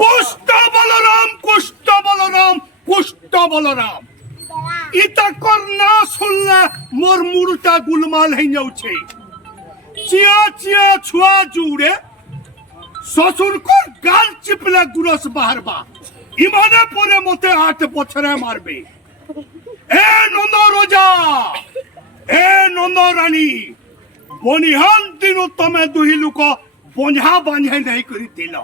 কুষ্ঠ বলরাম কুষ্ঠ বলরাম কুষ্ঠ বলরাম ইতা কর না শুনলে মোর মুড়টা গুলমাল হয়ে যাচ্ছে চিয়া চিয়া ছুয়া জুড়ে শ্বশুর কর গাল চিপলে গুরস বাহারবা ইমানে পরে মতে 8 বছরে মারবে এ নন্দ রোজা এ নন্দ রানী বনিহান দিন তুমি দুহি লোক বঞ্ঝা বাঁঝাই নাই করে দিল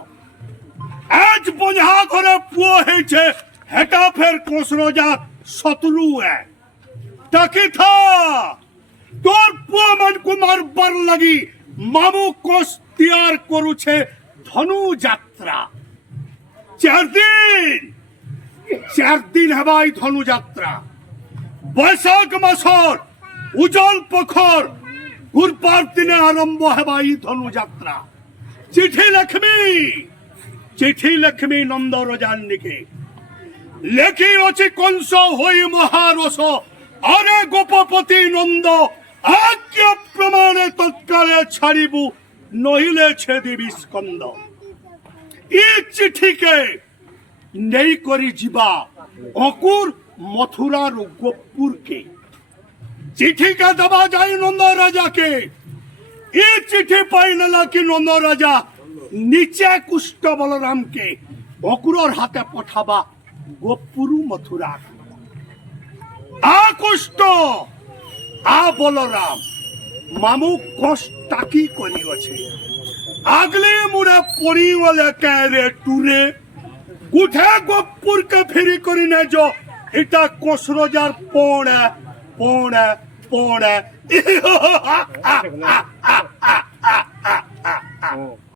আজ বঞ্ঝা ঘরে পুয় হয়েছে হেটা ফের কোসরোজা শত্রু তাকে থা তোর পুয় মান কুমার বার লাগি মামু কোষ তৈয়ার করুছে ধনু যাত্রা 4 দিন হবাই ধনু যাত্রা বৈশাখ মাসর উজ্জ্বল পখর গুরুবার দিনে আরম্ভ হবাই ধনু যাত্রা চিঠি লক্ষ্মী নন্দ রজান্নিকে লেখি অছি কংস হই মহারস আরে গোপপতি নন্দ আজ্ঞা প্রমাণে তৎকালে ছাড়িবু নহিলে ছেদিবি স্কন্দ ই চিঠিকে নেই করি ଯିବା অকুর মথুরার গোপুরকে চিঠিকে দেওয়া যায় নন্দ রাজাকে ই চিঠি পাই নেলা কি নন্দ রাজা নিচে কুষ্ঠ বলরামকে অকুরর হাতে পঠাবা গোপুরু মথুরা আ কুষ্ঠ আ বলরাম মামু কষ্টাকি করিগছে আগলে মুড়ে পড়ি গলে কে টুরে কুঠে গোপুর কে ফেরি করি না যো এটা কোসরোজার পৌড়ে পৌড়ে পৌড়ে